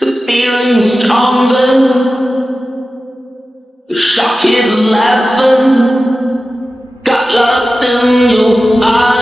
the feeling stronger. The shock hit 11, got lost in your eyes.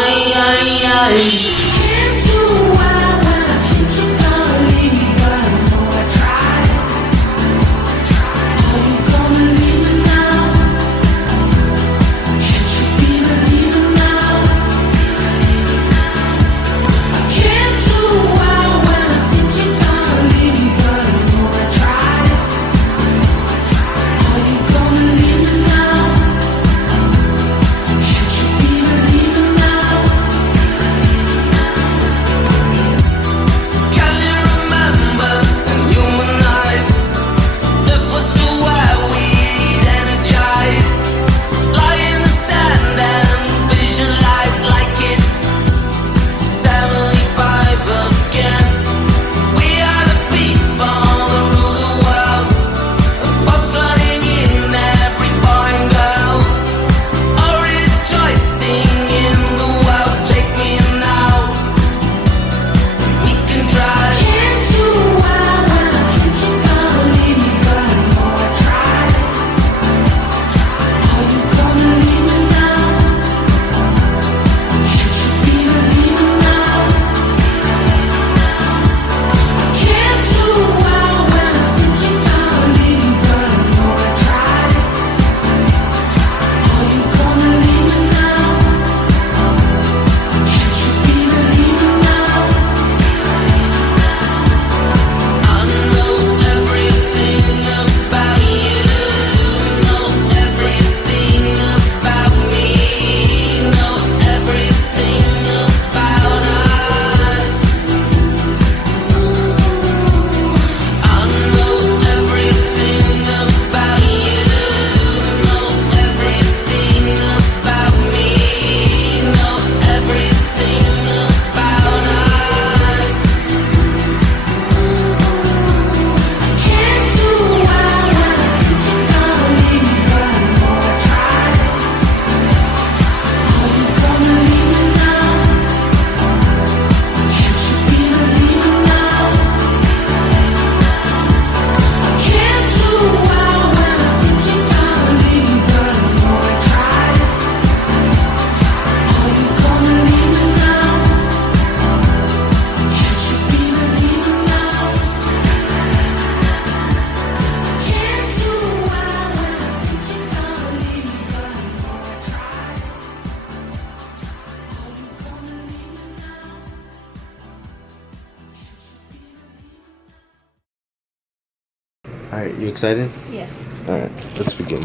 Alright, you excited? Yes. Alright, let's begin.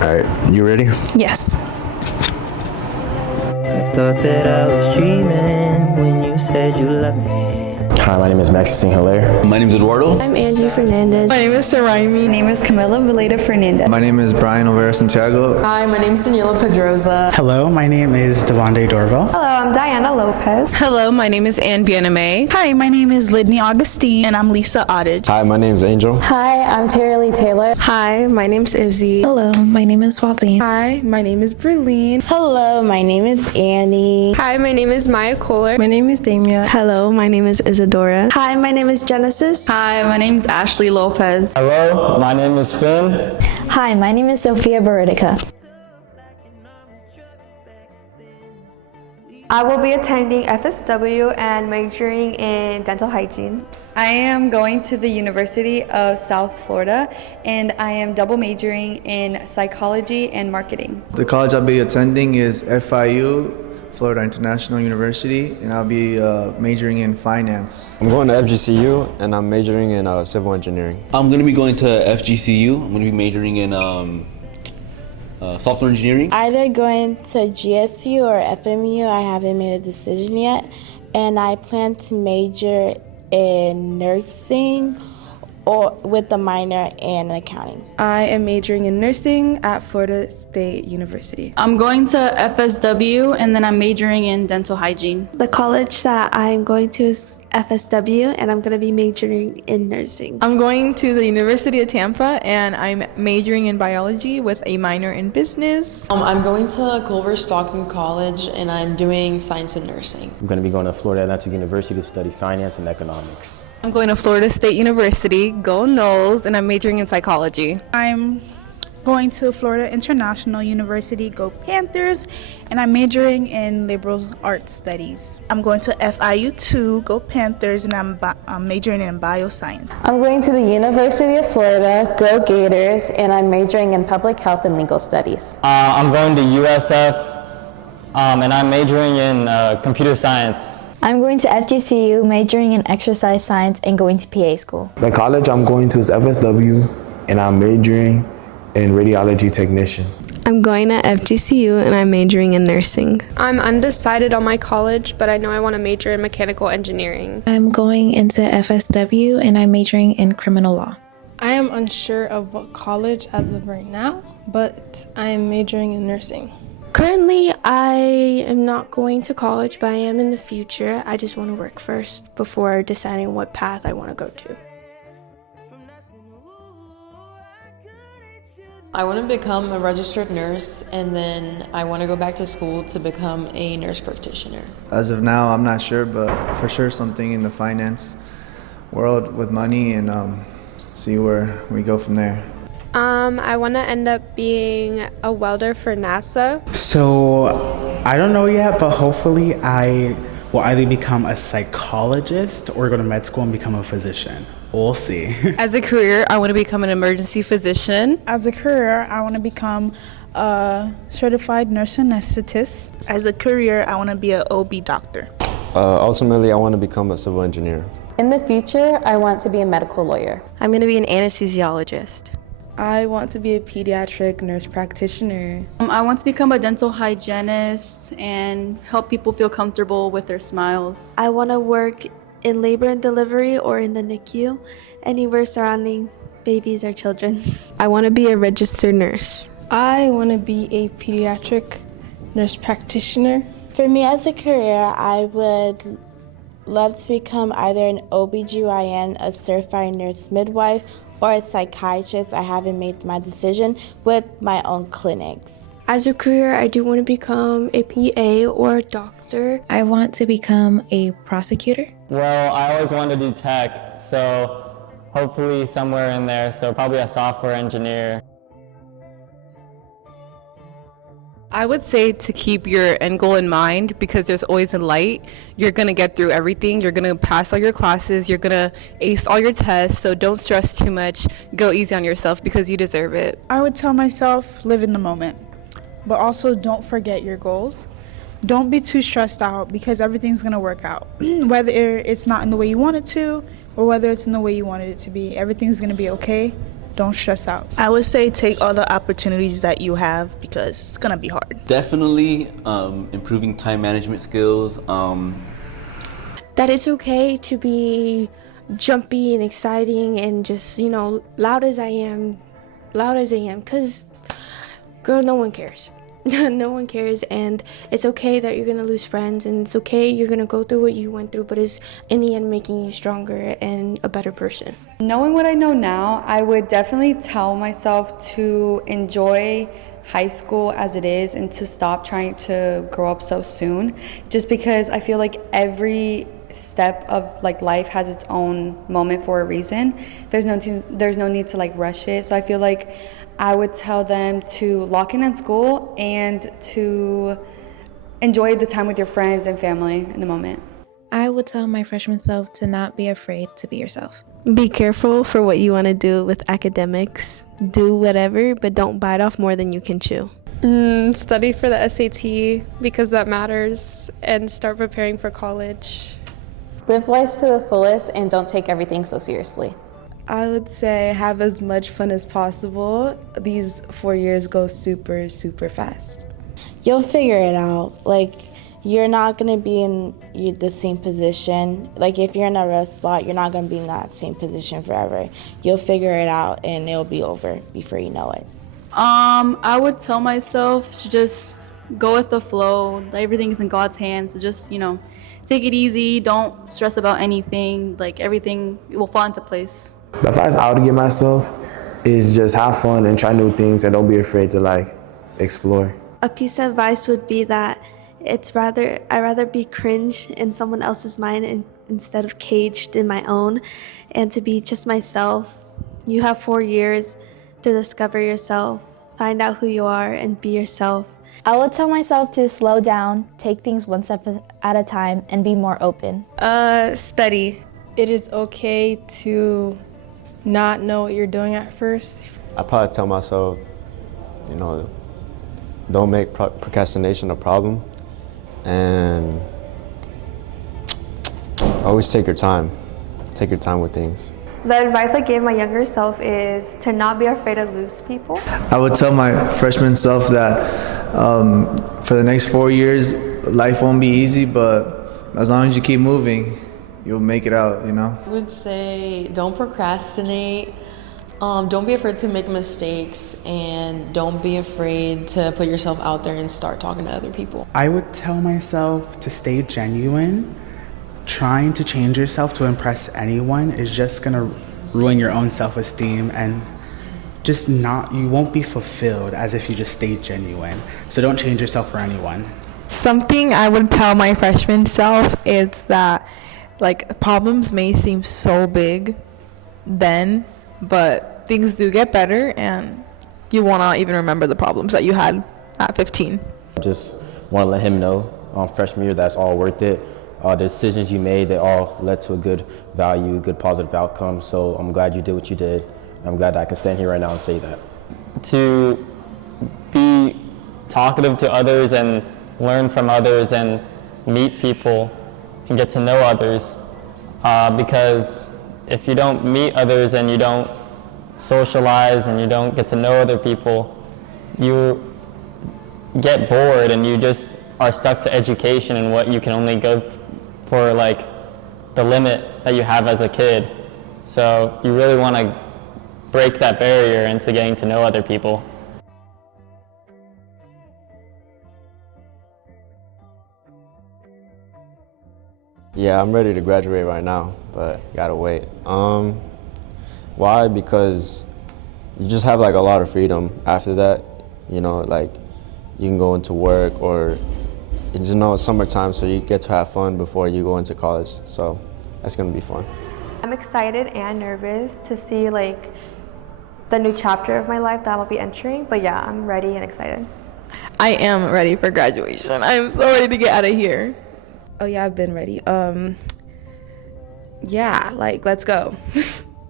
Alright, you ready? Yes. I thought that I was dreaming when you said you loved me. Hi, my name is Maxine Hilaire. My name is Eduardo. I'm Angie Fernandez. My name is Saraimi. My name is Camila Valeda Fernandez. My name is Brian Olvera Santiago. Hi, my name is Daniela Pedroza. Hello, my name is Devonde Dorval. Hello, I'm Diana Lopez. Hello, my name is Ann Biename. Hi, my name is Lidney Augustine. And I'm Lisa Ottage. Hi, my name is Angel. Hi, I'm Tara Lee Taylor. Hi, my name's Izzy. Hello, my name is Waltine. Hi, my name is Berlene. Hello, my name is Annie. Hi, my name is Maya Kohler. My name is Damia. Hello, my name is Isadora. Hi, my name is Genesis. Hi, my name is Ashley Lopez. Hello, my name is Finn. Hi, my name is Sophia Baridica. I will be attending FSW and majoring in dental hygiene. I am going to the University of South Florida and I am double majoring in psychology and marketing. The college I'll be attending is FIU, Florida International University, and I'll be majoring in finance. I'm going to FGCU and I'm majoring in civil engineering. I'm going to be going to FGCU. I'm going to be majoring in software engineering. Either going to GSU or FMU. I haven't made a decision yet, and I plan to major in nursing or with a minor in accounting. I am majoring in nursing at Florida State University. I'm going to FSW and then I'm majoring in dental hygiene. The college that I'm going to is FSW, and I'm going to be majoring in nursing. I'm going to the University of Tampa and I'm majoring in biology with a minor in business. I'm going to Culver Stockton College and I'm doing science and nursing. I'm going to be going to Florida Atlantic University to study finance and economics. I'm going to Florida State University, go Noles, and I'm majoring in psychology. I'm going to Florida International University, go Panthers, and I'm majoring in liberal arts studies. I'm going to FIU too, go Panthers, and I'm majoring in bioscience. I'm going to the University of Florida, go Gators, and I'm majoring in public health and legal studies. I'm going to USF and I'm majoring in computer science. I'm going to FGCU, majoring in exercise science and going to PA school. The college I'm going to is FSW, and I'm majoring in radiology technician. I'm going to FGCU, and I'm majoring in nursing. I'm undecided on my college, but I know I want to major in mechanical engineering. I'm going into FSW, and I'm majoring in criminal law. I am unsure of what college as of right now, but I am majoring in nursing. Currently, I am not going to college, but I am in the future. I just want to work first before deciding what path I want to go to. I want to become a registered nurse and then I want to go back to school to become a nurse practitioner. As of now, I'm not sure, but for sure something in the finance world with money, and see where we go from there. I want to end up being a welder for NASA. So I don't know yet, but hopefully I will either become a psychologist or go to med school and become a physician. We'll see. As a career, I want to become an emergency physician. As a career, I want to become a certified nurse anesthetist. As a career, I want to be an OB doctor. Ultimately, I want to become a civil engineer. In the future, I want to be a medical lawyer. I'm going to be an anesthesiologist. I want to be a pediatric nurse practitioner. I want to become a dental hygienist and help people feel comfortable with their smiles. I want to work in labor and delivery or in the NICU, anywhere surrounding babies or children. I want to be a registered nurse. I want to be a pediatric nurse practitioner. For me as a career, I would love to become either an OBGYN, a certified nurse midwife, or a psychiatrist. I haven't made my decision with my own clinics. As a career, I do want to become a PA or a doctor. I want to become a prosecutor. Well, I always wanted to do tech, so hopefully somewhere in there, so probably a software engineer. I would say to keep your end goal in mind because there's always a light. You're going to get through everything. You're going to pass all your classes. You're going to ace all your tests. So don't stress too much. Go easy on yourself because you deserve it. I would tell myself, live in the moment, but also don't forget your goals. Don't be too stressed out because everything's going to work out. Whether it's not in the way you want it to or whether it's in the way you wanted it to be, everything's going to be okay. Don't stress out. I would say take all the opportunities that you have because it's going to be hard. Definitely improving time management skills. That it's okay to be jumpy and exciting and just, loud as I am, because, girl, no one cares. No one cares, and it's okay that you're gonna lose friends, and it's okay you're gonna go through what you went through, but it's in the end making you stronger and a better person. Knowing what I know now, I would definitely tell myself to enjoy high school as it is and to stop trying to grow up so soon, just because I feel like every step of life has its own moment for a reason. There's no need to rush it. So I feel like I would tell them to lock in at school and to enjoy the time with your friends and family in the moment. I would tell my freshman self to not be afraid to be yourself. Be careful for what you want to do with academics. Do whatever, but don't bite off more than you can chew. Study for the SAT because that matters, and start preparing for college. Live life to the fullest and don't take everything so seriously. I would say have as much fun as possible. These 4 years go super, super fast. You'll figure it out. you're not going to be in the same position. Like if you're in a rough spot, you're not going to be in that same position forever. You'll figure it out and it'll be over before you know it. I would tell myself to just go with the flow. Everything's in God's hands. So just, take it easy. Don't stress about anything. Like everything will fall into place. The advice I would give myself is just have fun and try new things and don't be afraid to explore. A piece of advice would be that I'd rather be cringe in someone else's mind instead of caged in my own, and to be just myself. You have 4 years to discover yourself, find out who you are, and be yourself. I would tell myself to slow down, take things one step at a time, and be more open. Study. It is okay to not know what you're doing at first. I probably tell myself, don't make procrastination a problem, and always take your time. Take your time with things. The advice I gave my younger self is to not be afraid to lose people. I would tell my freshman self that for the next 4 years, life won't be easy, but as long as you keep moving, you'll make it out, I would say don't procrastinate. Don't be afraid to make mistakes, and don't be afraid to put yourself out there and start talking to other people. I would tell myself to stay genuine. Trying to change yourself to impress anyone is just gonna ruin your own self-esteem, and you won't be fulfilled as if you just stay genuine. So don't change yourself for anyone. Something I would tell my freshman self is that problems may seem so big then, but things do get better and you will not even remember the problems that you had at 15. Just want to let him know freshman year that's all worth it. The decisions you made, they all led to a good value, good positive outcome. So I'm glad you did what you did. I'm glad that I can stand here right now and say that. To be talkative to others and learn from others and meet people and get to know others, because if you don't meet others and you don't socialize and you don't get to know other people, you get bored and you just are stuck to education and what you can only go for the limit that you have as a kid. So you really want to break that barrier into getting to know other people. Yeah, I'm ready to graduate right now, but gotta wait. Why? Because you just have a lot of freedom after that. You can go into work, or it's summertime, so you get to have fun before you go into college. So that's gonna be fun. I'm excited and nervous to see the new chapter of my life that I'll be entering. But yeah, I'm ready and excited. I am ready for graduation. I'm so ready to get out of here. Oh yeah, I've been ready. Let's go. I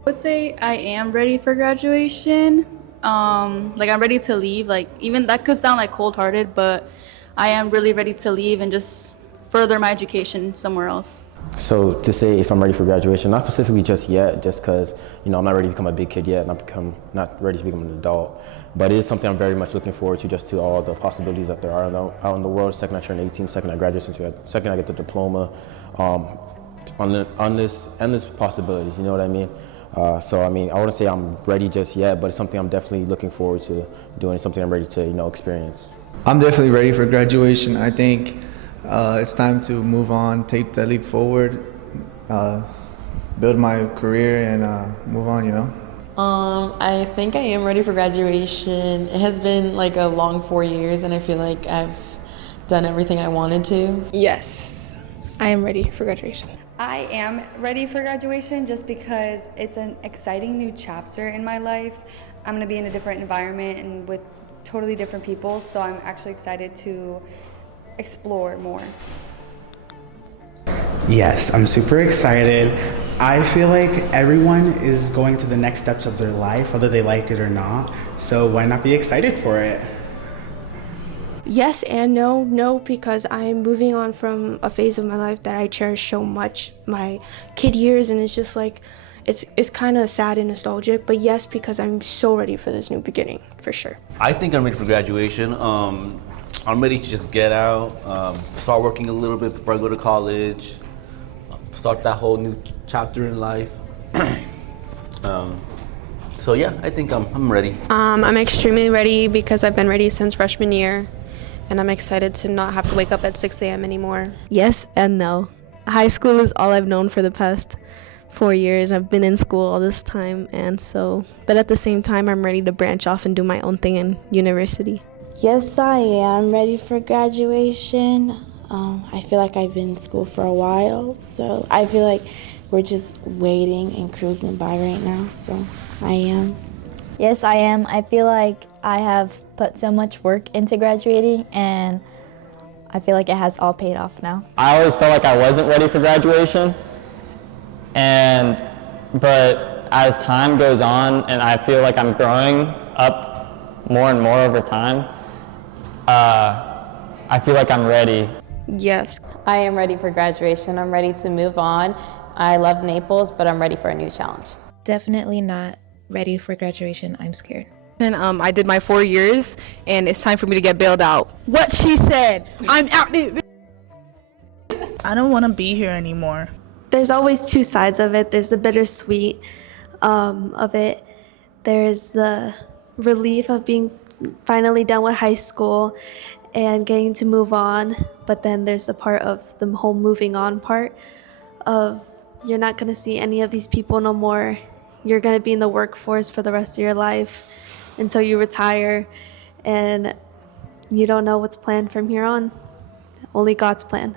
would say I am ready for graduation. I'm ready to leave. Even that could sound cold-hearted, but I am really ready to leave and just further my education somewhere else. So to say if I'm ready for graduation, not specifically just yet, just because I'm not ready to become a big kid yet, not ready to become an adult. But it is something I'm very much looking forward to, just to all the possibilities that there are out in the world. Second I turn 18, second I graduate, second I get the diploma, endless possibilities. You know what I mean? I wouldn't say I'm ready just yet, but it's something I'm definitely looking forward to doing. It's something I'm ready to experience. I'm definitely ready for graduation. I think it's time to move on, take that leap forward, build my career, and move on, I think I am ready for graduation. It has been a long 4 years, and I feel like I've done everything I wanted to. Yes, I am ready for graduation. I am ready for graduation just because it's an exciting new chapter in my life. I'm going to be in a different environment and with totally different people, so I'm actually excited to explore more. Yes, I'm super excited. I feel like everyone is going to the next steps of their life, whether they like it or not. So why not be excited for it? Yes and no. No, because I'm moving on from a phase of my life that I cherish so much, my kid years, and it's just it's kind of sad and nostalgic. But yes, because I'm so ready for this new beginning, for sure. I think I'm ready for graduation. I'm ready to just get out, start working a little bit before I go to college, start that whole new chapter in life. So yeah, I think I'm ready. I'm extremely ready because I've been ready since freshman year, and I'm excited to not have to wake up at 6 a.m. anymore. Yes and no. High school is all I've known for the past 4 years. I've been in school all this time, but at the same time, I'm ready to branch off and do my own thing in university. Yes, I am ready for graduation. I feel like I've been in school for a while, so I feel like we're just waiting and cruising by right now, so I am. Yes, I am. I feel like I have put so much work into graduating, and I feel like it has all paid off now. I always felt like I wasn't ready for graduation, but as time goes on and I feel like I'm growing up more and more over time, I feel like I'm ready. Yes. I am ready for graduation. I'm ready to move on. I love Naples, but I'm ready for a new challenge. Definitely not ready for graduation. I'm scared. And I did my 4 years, and it's time for me to get bailed out. What she said. I'm out there. I don't want to be here anymore. There's always two sides of it. There's the bittersweet of it. There's the relief of being finally done with high school and getting to move on. But then there's the part of the whole moving on part of you're not going to see any of these people no more. You're going to be in the workforce for the rest of your life until you retire, and you don't know what's planned from here on. Only God's plan.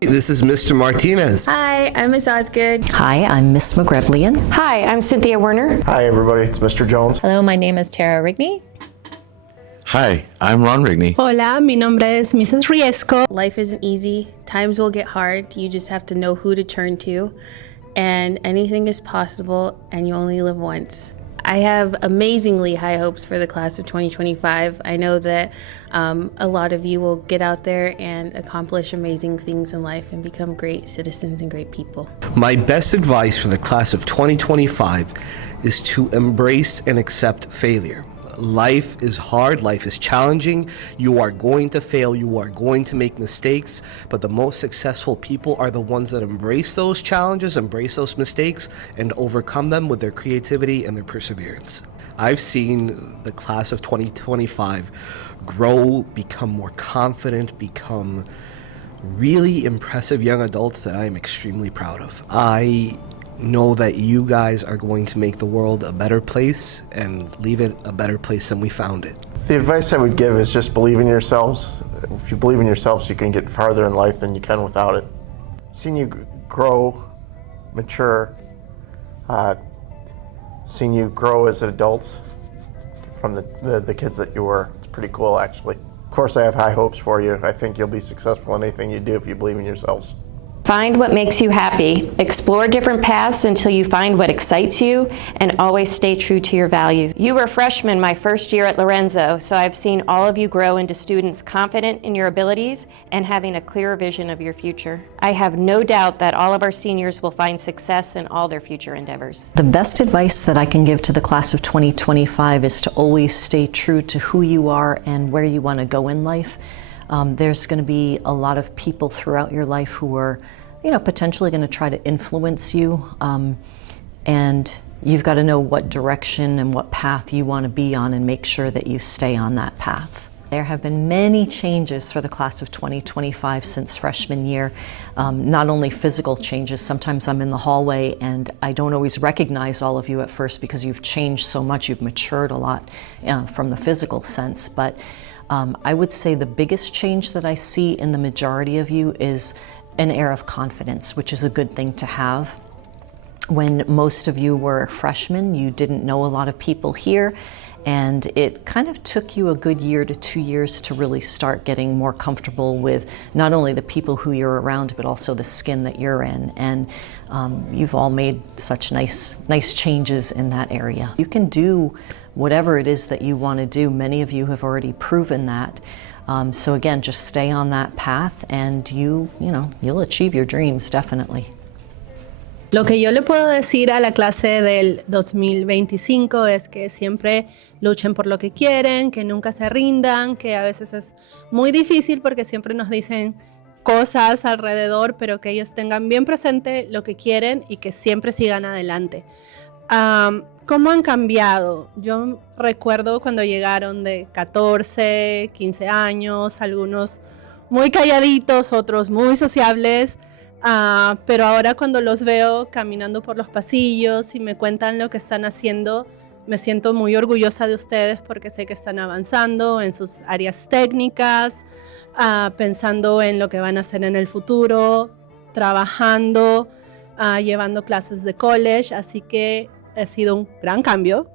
This is Mr. Martinez. Hi, I'm Miss Osgood. Hi, I'm Miss McGreblian. Hi, I'm Cynthia Werner. Hi, everybody. It's Mr. Jones. Hello, my name is Tara Rigney. Hi, I'm Ron Rigney. Hola, mi nombre es Mrs. Riesco. Life isn't easy. Times will get hard. You just have to know who to turn to. And anything is possible, and you only live once. I have amazingly high hopes for the class of 2025. I know that a lot of you will get out there and accomplish amazing things in life and become great citizens and great people. My best advice for the class of 2025 is to embrace and accept failure. Life is hard, life is challenging. You are going to fail, you are going to make mistakes, but the most successful people are the ones that embrace those challenges, embrace those mistakes, and overcome them with their creativity and their perseverance. I've seen the class of 2025 grow, become more confident, become really impressive young adults that I am extremely proud of. I know that you guys are going to make the world a better place and leave it a better place than we found it. The advice I would give is just believe in yourselves. If you believe in yourselves, you can get farther in life than you can without it. Seeing you grow, mature, seeing you grow as adults from the kids that you were, it's pretty cool actually. Of course, I have high hopes for you. I think you'll be successful in anything you do if you believe in yourselves. Find what makes you happy. Explore different paths until you find what excites you, and always stay true to your values. You were freshmen my first year at Lorenzo, so I've seen all of you grow into students confident in your abilities and having a clear vision of your future. I have no doubt that all of our seniors will find success in all their future endeavors. The best advice that I can give to the class of 2025 is to always stay true to who you are and where you want to go in life. There's going to be a lot of people throughout your life who are, potentially going to try to influence you, and you've got to know what direction and what path you want to be on and make sure that you stay on that path. There have been many changes for the class of 2025 since freshman year, not only physical changes. Sometimes I'm in the hallway and I don't always recognize all of you at first because you've changed so much, you've matured a lot from the physical sense, but I would say the biggest change that I see in the majority of you is an air of confidence, which is a good thing to have. When most of you were freshmen, you didn't know a lot of people here, and it kind of took you a good year to 2 years to really start getting more comfortable with not only the people who you're around, but also the skin that you're in. And you've all made such nice changes in that area. You can do whatever it is that you want to do. Many of you have already proven that. So again, just stay on that path, and you'll achieve your dreams, definitely. Lo que yo le puedo decir a la clase del 2025 es que siempre luchen por lo que quieren, que nunca se rindan, que a veces es muy difícil porque siempre nos dicen cosas alrededor, pero que ellos tengan bien presente lo que quieren y que siempre sigan adelante. ¿Cómo han cambiado? Yo recuerdo cuando llegaron de 14, 15 años, algunos muy calladitos, otros muy sociables. Pero ahora cuando los veo caminando por los pasillos y me cuentan lo que están haciendo, me siento muy orgullosa de ustedes porque sé que están avanzando en sus áreas técnicas, pensando en lo que van a hacer en el futuro, trabajando, llevando clases de college, así que ha sido un gran cambio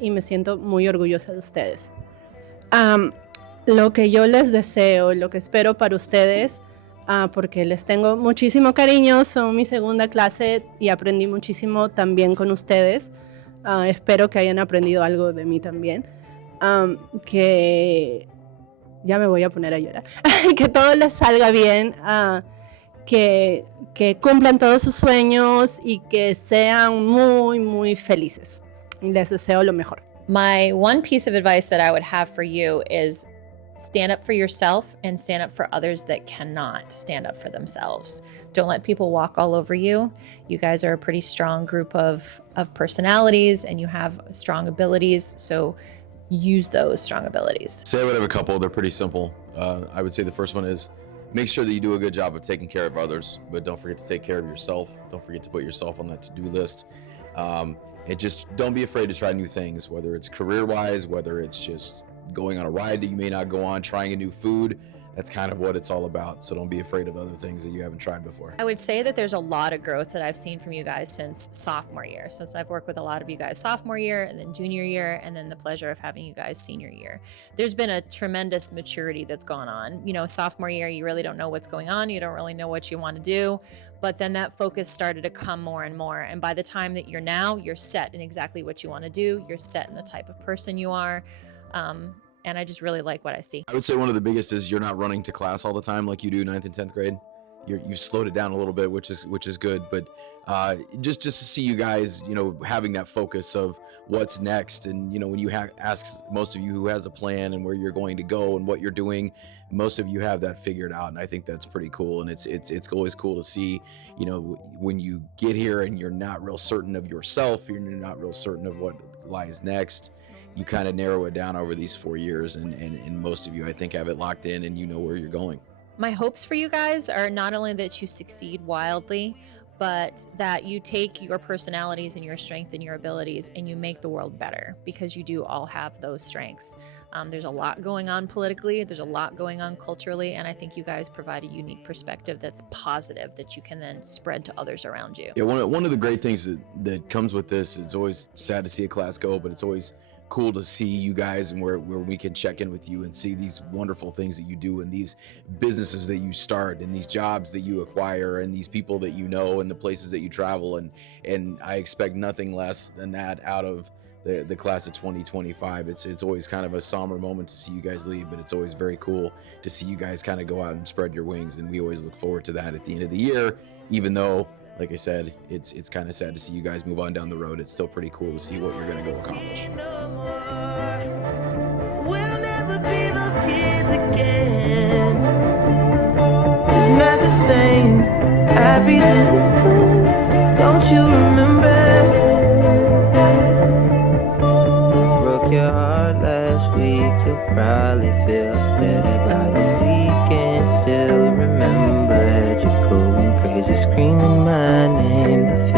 y me siento muy orgullosa de ustedes. Lo que yo les deseo, lo que espero para ustedes, porque les tengo muchísimo cariño, son mi segunda clase y aprendí muchísimo también con ustedes. Espero que hayan aprendido algo de mí también. Que ya me voy a poner a llorar. Que todo les salga bien, que cumplan todos sus sueños y que sean muy, muy felices. Y les deseo lo mejor. My one piece of advice that I would have for you is stand up for yourself and stand up for others that cannot stand up for themselves. Don't let people walk all over you. You guys are a pretty strong group of personalities and you have strong abilities, so use those strong abilities. Say I would have a couple, they're pretty simple. I would say the first one is make sure that you do a good job of taking care of others, but don't forget to take care of yourself. Don't forget to put yourself on that to-do list. And just don't be afraid to try new things, whether it's career-wise, whether it's just going on a ride that you may not go on, trying a new food. That's kind of what it's all about. So don't be afraid of other things that you haven't tried before. I would say that there's a lot of growth that I've seen from you guys since sophomore year, since I've worked with a lot of you guys sophomore year and then junior year, and then the pleasure of having you guys senior year. There's been a tremendous maturity that's gone on. You know, sophomore year, you really don't know what's going on. You don't really know what you want to do. But then that focus started to come more and more. And by the time that you're now, you're set in exactly what you want to do. You're set in the type of person you are. And I just really like what I see. I would say one of the biggest is you're not running to class all the time like you do 9th and 10th grade. You've slowed it down a little bit, which is good. But just to see you guys, you know, having that focus of what's next, and you know, when you ask most of you who has a plan and where you're going to go and what you're doing, most of you have that figured out, and I think that's pretty cool. And it's always cool to see, you know, when you get here and you're not real certain of yourself, you're not real certain of what lies next. You kind of narrow it down over these 4 years, and most of you, I think, have it locked in and you know where you're going. My hopes for you guys are not only that you succeed wildly, but that you take your personalities and your strength and your abilities and you make the world better, because you do all have those strengths. There's a lot going on politically, there's a lot going on culturally, and I think you guys provide a unique perspective that's positive that you can then spread to others around you. Yeah, one of the great things that comes with this is always sad to see a class go, but it's always cool to see you guys and where we can check in with you and see these wonderful things that you do and these businesses that you start and these jobs that you acquire and these people that you know and the places that you travel, and I expect nothing less than that out of the class of 2025. It's always kind of a somber moment to see you guys leave, but it's always very cool to see you guys kind of go out and spread your wings, and we always look forward to that at the end of the year. Even though, like I said, it's kind of sad to see you guys move on down the road, it's still pretty cool to see what you're going to go accomplish. We'll never be those kids again. It's not the same. Everything's good. Don't you remember? Broke your heart last week. You'll probably feel better by the weekend. Still remember, had you going crazy, screaming my name. The